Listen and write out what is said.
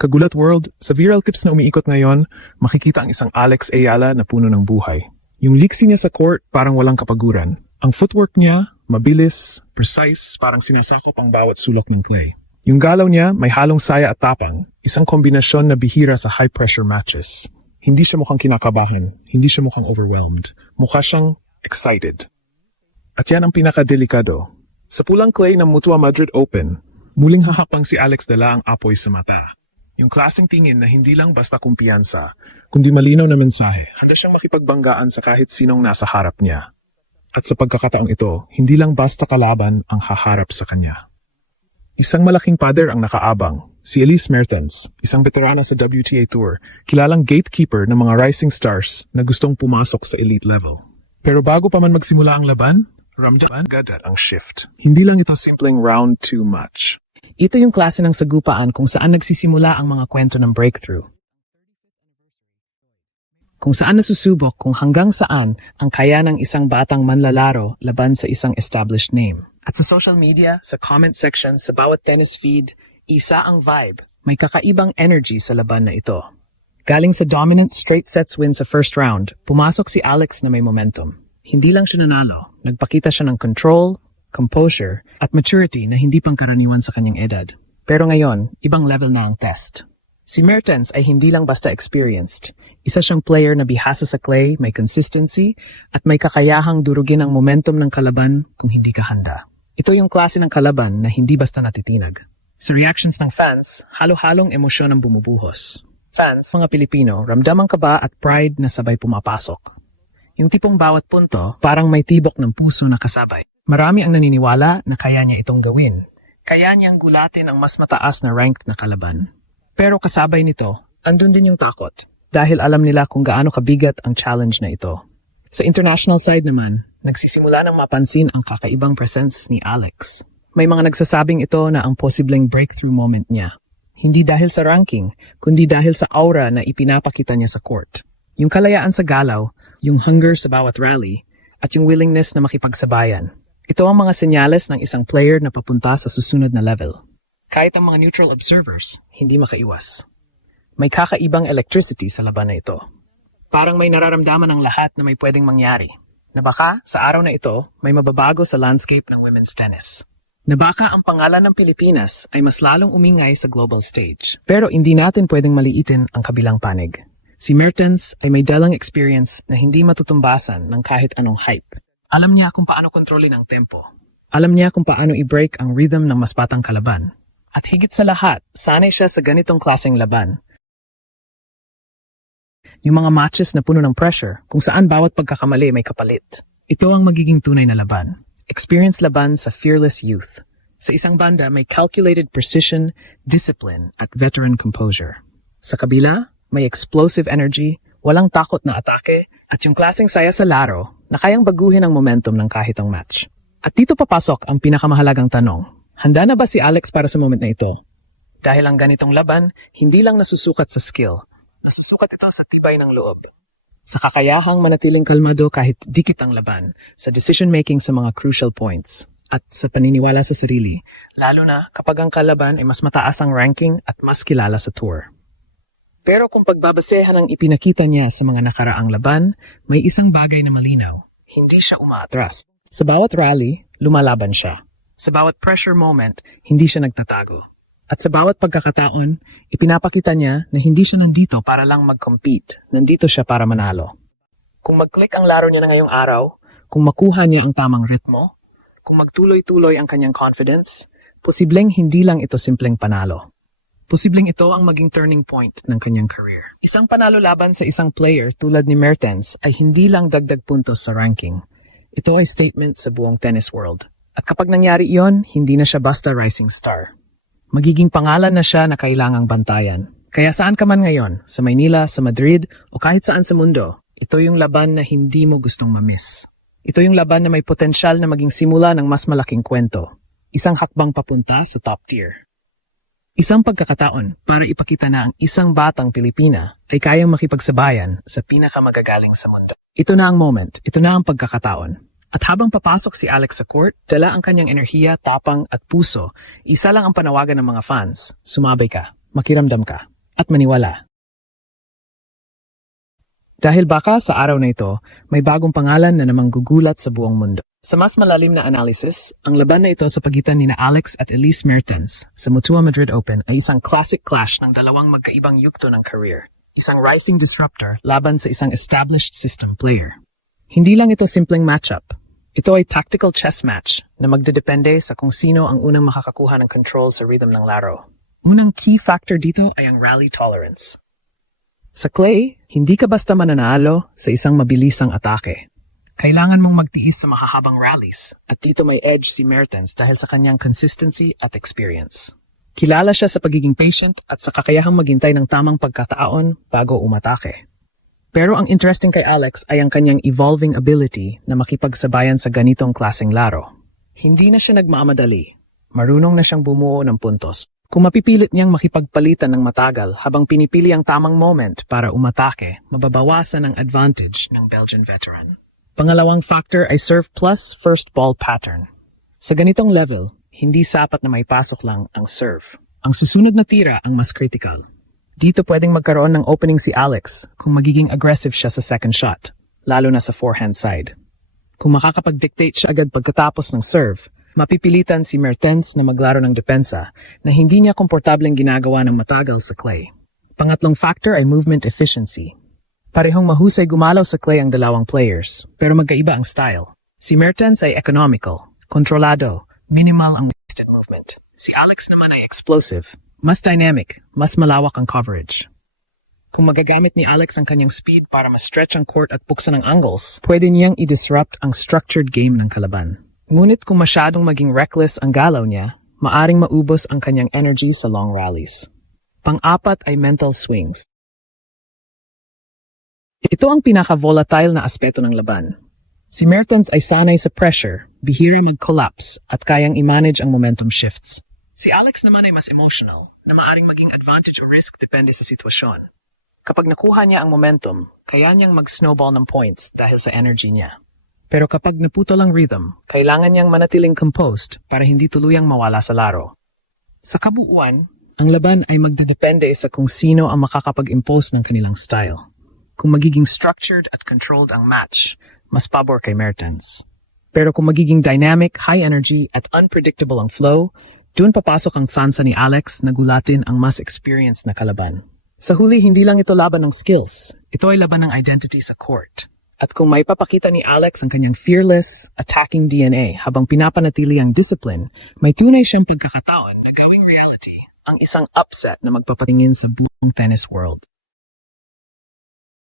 Kagulat World, sa viral clips na umiikot ngayon, makikita ang isang Alex Ayala na puno ng buhay. Yung leaksi niya sa court parang walang kapaguran. Ang footwork niya, mabilis, precise, parang sinasakop ang bawat sulok ng clay. Yung galaw niya may halong saya at tapang, isang kombinasyon na bihira sa high-pressure matches. Hindi siya mukhang kinakabahan, hindi siya mukhang overwhelmed. Mukha siyang excited. At yan ang pinakadelikado. Sa pulang clay ng Mutua Madrid Open, muling hahapang si Alex dala ang apoy sa mata. Yung klaseng tingin na hindi lang basta kumpiyansa, kundi malinaw na mensahe. Handa siyang makipagbanggaan sa kahit sinong nasa harap niya. At sa pagkakataong ito, hindi lang basta kalaban ang haharap sa kanya. Isang malaking pader ang nakaabang, si Elise Mertens, isang veterana sa WTA Tour, kilalang gatekeeper ng mga rising stars na gustong pumasok sa elite level. Pero bago pa man magsimula ang laban, ramdaman agad ang shift. Hindi lang ito simpleng round too much. Ito yung klase ng sagupaan kung saan nagsisimula ang mga kwento ng breakthrough. Kung saan nasusubok kung hanggang saan ang kaya ng isang batang manlalaro laban sa isang established name. At sa social media, sa comment section, sa bawat tennis feed, isa ang vibe. May kakaibang energy sa laban na ito. Galing sa dominant straight sets win sa first round, pumasok si Alex na may momentum. Hindi lang siya nanalo, nagpakita siya ng control, composure, at maturity na hindi pangkaraniwan sa kanyang edad. Pero ngayon, ibang level na ang test. Si Mertens ay hindi lang basta experienced. Isa siyang player na bihasa sa clay, may consistency, at may kakayahang durugin ang momentum ng kalaban kung hindi ka handa. Ito yung klase ng kalaban na hindi basta natitinag. Sa reactions ng fans, halo-halong emosyon ang bumubuhos. Fans, mga Pilipino, ramdam ang kaba at pride na sabay pumapasok. Yung tipong bawat punto, parang may tibok ng puso na kasabay. Marami ang naniniwala na kaya niya itong gawin. Kaya niyang gulatin ang mas mataas na ranked na kalaban. Pero kasabay nito, andun din yung takot. Dahil alam nila kung gaano kabigat ang challenge na ito. Sa international side naman, nagsisimula ng mapansin ang kakaibang presence ni Alex. May mga nagsasabing ito na ang posibleng breakthrough moment niya. Hindi dahil sa ranking, kundi dahil sa aura na ipinapakita niya sa court. Yung kalayaan sa galaw, yung hunger sa bawat rally, at yung willingness na makipagsabayan. Ito ang mga senyales ng isang player na papunta sa susunod na level. Kahit ang mga neutral observers, hindi makaiwas. May kakaibang electricity sa laban na ito. Parang may nararamdaman ng lahat na may pwedeng mangyari. Na baka, sa araw na ito, may mababago sa landscape ng women's tennis. Na baka ang pangalan ng Pilipinas ay mas lalong umingay sa global stage. Pero hindi natin pwedeng maliitin ang kabilang panig. Si Mertens ay may dalang experience na hindi matutumbasan ng kahit anong hype. Alam niya kung paano kontrolin ang tempo. Alam niya kung paano i-break ang rhythm ng mas batang kalaban. At higit sa lahat, sanay siya sa ganitong klaseng laban. Yung mga matches na puno ng pressure, kung saan bawat pagkakamali may kapalit. Ito ang magiging tunay na laban. Experience laban sa fearless youth. Sa isang banda, may calculated precision, discipline, at veteran composure. Sa kabila, may explosive energy, walang takot na atake, at yung klaseng saya sa laro na kayang baguhin ang momentum ng kahit ang match. At dito papasok ang pinakamahalagang tanong. Handa na ba si Alex para sa moment na ito? Dahil ang ganitong laban, hindi lang nasusukat sa skill. Nasusukat ito sa tibay ng loob. Sa kakayahang manatiling kalmado kahit dikit ang laban, sa decision-making sa mga crucial points, at sa paniniwala sa sarili, lalo na kapag ang kalaban ay mas mataas ang ranking at mas kilala sa tour. Pero kung pagbabasehan ang ipinakita niya sa mga nakaraang laban, may isang bagay na malinaw. Hindi siya umaatras. Sa bawat rally, lumalaban siya. Sa bawat pressure moment, hindi siya nagtatago. At sa bawat pagkakataon, ipinapakita niya na hindi siya nandito para lang mag-compete. Nandito siya para manalo. Kung mag-click ang laro niya na ngayong araw, kung makuha niya ang tamang ritmo, kung magtuloy-tuloy ang kanyang confidence, posibleng hindi lang ito simpleng panalo. Posibleng ito ang maging turning point ng kanyang career. Isang panalo laban sa isang player tulad ni Mertens ay hindi lang dagdag puntos sa ranking. Ito ay statement sa buong tennis world. At kapag nangyari iyon, hindi na siya basta rising star. Magiging pangalan na siya na kailangang bantayan. Kaya saan ka man ngayon, sa Maynila, sa Madrid, o kahit saan sa mundo, ito yung laban na hindi mo gustong mamiss. Ito yung laban na may potensyal na maging simula ng mas malaking kwento. Isang hakbang papunta sa top tier. Isang pagkakataon para ipakita na ang isang batang Pilipina ay kayang makipagsabayan sa pinakamagagaling sa mundo. Ito na ang moment, ito na ang pagkakataon. At habang papasok si Alex sa court, dala ang kanyang enerhiya, tapang at puso, isa lang ang panawagan ng mga fans, sumabay ka. makiramdam ka, at maniwala. Dahil baka sa araw na ito, may bagong pangalan na namang gugulat sa buong mundo. Sa mas malalim na analysis, ang laban na ito sa pagitan ni Alex at Elise Mertens sa Mutua Madrid Open ay isang classic clash ng dalawang magkaibang yugto ng career. Isang rising disruptor laban sa isang established system player. Hindi lang ito simpleng matchup. Ito ay tactical chess match na magdedepende sa kung sino ang unang makakakuha ng control sa rhythm ng laro. Unang key factor dito ay ang rally tolerance. Sa clay, hindi ka basta mananalo sa isang mabilisang atake. Kailangan mong magtiis sa mahahabang rallies at dito may edge si Mertens dahil sa kanyang consistency at experience. Kilala siya sa pagiging patient at sa kakayahang maghintay ng tamang pagkataon bago umatake. Pero ang interesting kay Alex ay ang kanyang evolving ability na makipagsabayan sa ganitong klaseng laro. Hindi na siya nagmaamadali. Marunong na siyang bumuo ng puntos. Kung mapipilit niyang makipagpalitan ng matagal habang pinipili ang tamang moment para umatake, mababawasan ang advantage ng Belgian veteran. Pangalawang factor ay serve plus first ball pattern. Sa ganitong level, hindi sapat na may pasok lang ang serve. Ang susunod na tira ang mas critical. Dito pwedeng magkaroon ng opening si Alex kung magiging aggressive siya sa second shot, lalo na sa forehand side. Kung makakapag-dictate siya agad pagkatapos ng serve, mapipilitan si Mertens na maglaro ng depensa na hindi niya komportableng ginagawa ng matagal sa clay. Pangatlong factor ay movement efficiency. Parehong mahusay gumalaw sa clay ang dalawang players, pero magkaiba ang style. Si Mertens ay economical, kontrolado, minimal ang wasted movement. Si Alex naman ay explosive, mas dynamic, mas malawak ang coverage. Kung magagamit ni Alex ang kanyang speed para ma-stretch ang court at buksan ang angles, pwede niyang i-disrupt ang structured game ng kalaban. Ngunit kung masyadong maging reckless ang galaw niya, maaring maubos ang kanyang energy sa long rallies. Pang-apat ay mental swings. Ito ang pinaka-volatile na aspeto ng laban. Si Mertens ay sanay sa pressure, bihira mag-collapse, at kayang i-manage ang momentum shifts. Si Alex naman ay mas emotional, na maaring maging advantage o risk depende sa sitwasyon. Kapag nakuha niya ang momentum, kaya niyang mag-snowball ng points dahil sa energy niya. Pero kapag naputol ang rhythm, kailangan niyang manatiling composed para hindi tuluyang mawala sa laro. Sa kabuuan, ang laban ay magdedepende sa kung sino ang makakapag-impose ng kanilang style. Kung magiging structured at controlled ang match, mas pabor kay Mertens. Pero kung magiging dynamic, high energy at unpredictable ang flow, doon papasok ang sansa ni Alex na gulatin ang mas experienced na kalaban. Sa huli, hindi lang ito laban ng skills. Ito ay laban ng identity sa court. At kung may papakita ni Alex ang kanyang fearless, attacking DNA habang pinapanatili ang discipline, may tunay siyang pagkakataon na gawing reality ang isang upset na magpapatingin sa buong tennis world.